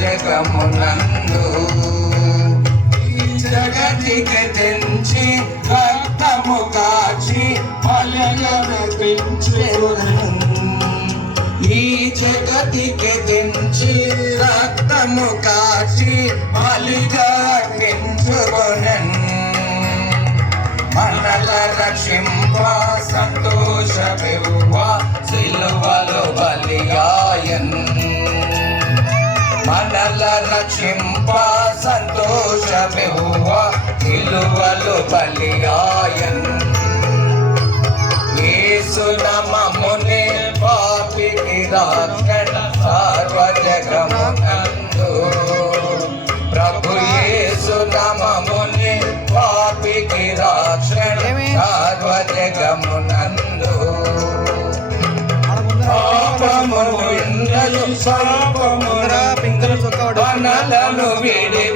జగమునందు జగతికి తెంచి రక్తము కాచి బలిగా పెంచెను. ఈ జగతికి తెంచి రక్తము కాచి బలిగా పెంచుకొనెను. మనల రక్షింప సంతోషమివ్వ సిలువలో బలియాయన్. మనల రక్షింప సంతోషమివ్వ సిలువలో బలియాయన్. యేసు నామమునే పాపికి రక్షణ సర్వజగమునందు. ప్రభు యేసు నామమునే పాపికి రక్షణ సర్వజగమునందు. పాపము శాపము మనలను విడి